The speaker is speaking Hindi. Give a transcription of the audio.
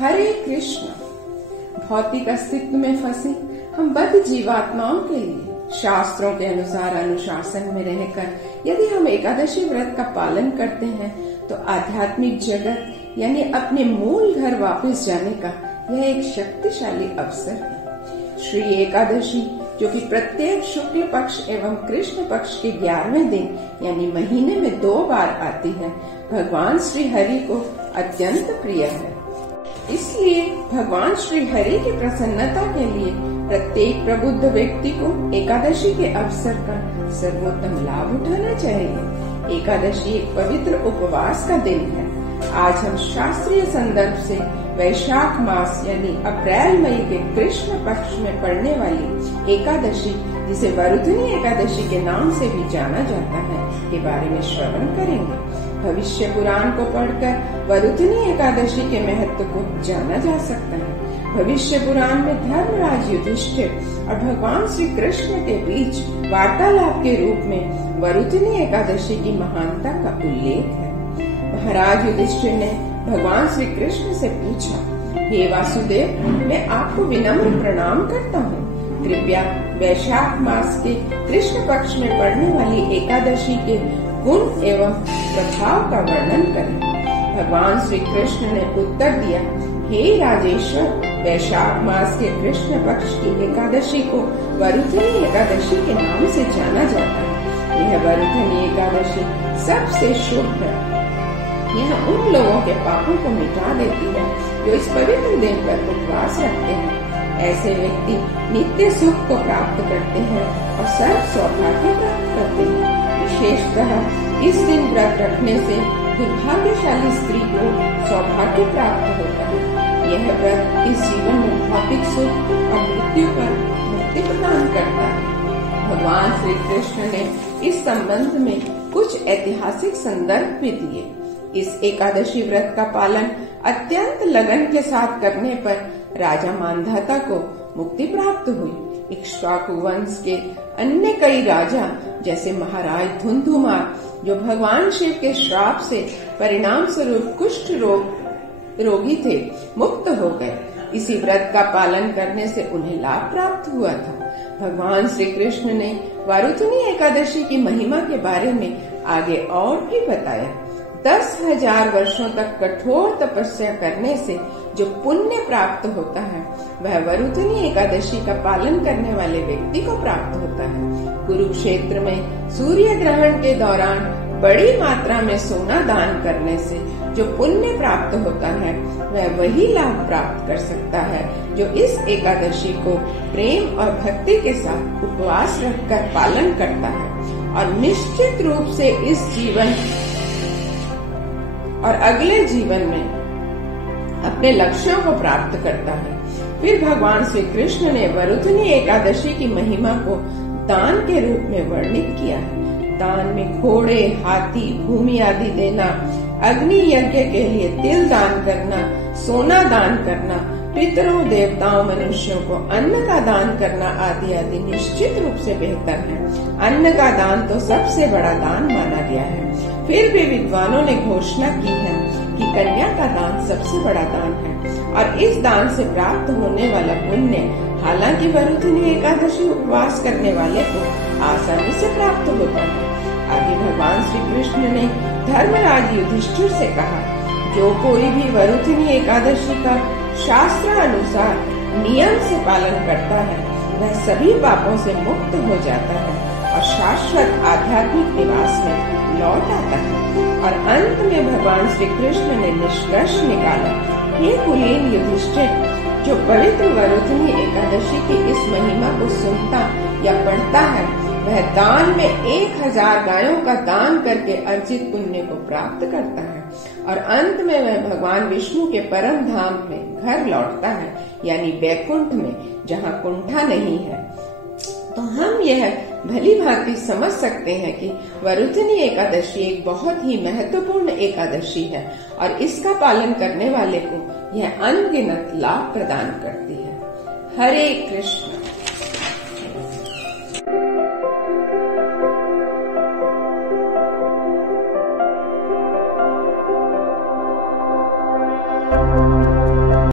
हरे कृष्ण। भौतिक अस्तित्व में फंसी हम बद्ध जीवात्माओं के लिए शास्त्रों के अनुसार अनुशासन में रहकर यदि हम एकादशी व्रत का पालन करते हैं तो आध्यात्मिक जगत यानी अपने मूल घर वापस जाने का यह एक शक्तिशाली अवसर है। श्री एकादशी जो कि प्रत्येक शुक्ल पक्ष एवं कृष्ण पक्ष के 11वें दिन यानी महीने में 2 बार आती है, भगवान श्री हरि को अत्यंत प्रिय है। इसलिए भगवान श्री हरि की प्रसन्नता के लिए प्रत्येक प्रबुद्ध व्यक्ति को एकादशी के अवसर का सर्वोत्तम लाभ उठाना चाहिए। एकादशी एक पवित्र उपवास का दिन है। आज हम शास्त्रीय संदर्भ से वैशाख मास यानी अप्रैल मई के कृष्ण पक्ष में पड़ने वाली एकादशी, जिसे वरुधनी एकादशी के नाम से भी जाना जाता है, के बारे में श्रवण करेंगे। भविष्य पुराण को पढ़कर वरुधनी एकादशी के महत्व को जाना जा सकता है। भविष्य पुराण में धर्मराज युधिष्ठिर और भगवान श्री कृष्ण के बीच वार्तालाप के रूप में वरुधनी एकादशी की महानता का उल्लेख है। महाराज युधिष्ठिर ने भगवान श्री कृष्ण से पूछा, हे वासुदेव, मैं आपको विनम्र प्रणाम करता हूँ। कृपया वैशाख मास के कृष्ण पक्ष में पड़ने वाली एकादशी के गुण एवं प्रभाव का वर्णन करें। भगवान श्री कृष्ण ने उत्तर दिया, हे राजेश्वर, वैशाख मास के कृष्ण पक्ष की एकादशी को वरुधनी एकादशी के नाम से जाना जाता है। यह वरुधनी एकादशी सबसे शुभ है। यह उन लोगों के पापों को मिटा देती है जो इस पवित्र दिन पर उपवास रखते हैं। ऐसे व्यक्ति नित्य सुख को प्राप्त करते हैं और सर्व सौभाग्य प्राप्त करते हैं। विशेषतः इस दिन व्रत रखने से दुर्भाग्यशाली स्त्री को सौभाग्य प्राप्त होता है। यह व्रत इस जीवन में भौतिक सुख और मृत्यु पर मुक्ति प्रदान करता है। भगवान श्री कृष्ण ने इस संबंध में कुछ ऐतिहासिक संदर्भ भी दिए। इस एकादशी व्रत का पालन अत्यंत लगन के साथ करने पर राजा मांधाता को मुक्ति प्राप्त हुई। इक्ष्वाकु वंश के अन्य कई राजा जैसे महाराज धुंधुमार, जो भगवान शिव के श्राप से परिणाम स्वरूप कुष्ठ रोगी थे, मुक्त हो गए। इसी व्रत का पालन करने से उन्हें लाभ प्राप्त हुआ था। भगवान श्री कृष्ण ने वरुधनी एकादशी की महिमा के बारे में आगे और भी बताया। 10,000 वर्षों तक कठोर तपस्या करने से जो पुण्य प्राप्त होता है, वह वरुधनी एकादशी का पालन करने वाले व्यक्ति को प्राप्त होता है। कुरुक्षेत्र में सूर्य ग्रहण के दौरान बड़ी मात्रा में सोना दान करने से जो पुण्य प्राप्त होता है, वह वही लाभ प्राप्त कर सकता है जो इस एकादशी को प्रेम और भक्ति के साथ उपवास रखकर पालन करता है और निश्चित रूप से इस जीवन और अगले जीवन में अपने लक्ष्यों को प्राप्त करता है। फिर भगवान श्री कृष्ण ने वरुधनी एकादशी की महिमा को दान के रूप में वर्णित किया है। दान में घोड़े, हाथी, भूमि आदि देना, अग्नि यज्ञ के लिए तिल दान करना, सोना दान करना, पितरों, देवताओं, मनुष्यों को अन्न का दान करना आदि आदि निश्चित रूप से बेहतर है। अन्न का दान तो सबसे बड़ा दान माना गया है। फिर भी विद्वानों ने घोषणा की है कि कन्या का दान सबसे बड़ा दान है और इस दान से प्राप्त होने वाला पुण्य हालांकि वरुधनी एकादशी उपवास करने वाले को आसानी से प्राप्त होता है। आगे भगवान श्री कृष्ण ने धर्मराज युधिष्ठिर से कहा, जो कोई भी वरुधनी एकादशी का शास्त्र अनुसार नियम से पालन करता है, वह सभी पापों से मुक्त हो जाता है और शाश्वत आध्यात्मिक निवास में लौट आता है। और अंत में भगवान श्री कृष्ण ने निष्कर्ष निकाला, हे कुलीन युधिष्ठिर, जो पवित्र वरुधनी एकादशी की इस महिमा को सुनता या पढ़ता है, वह दान में 1000 गायों का दान करके अर्जित पुण्य को प्राप्त करता है और अंत में वह भगवान विष्णु के परम धाम में घर लौटता है, यानी बैकुंठ में, जहाँ कुंठा नहीं है। तो हम यह भली भांति समझ सकते हैं कि वरुधनी एकादशी एक बहुत ही महत्वपूर्ण एकादशी है और इसका पालन करने वाले को यह अनगिनत लाभ प्रदान करती है। हरे कृष्ण।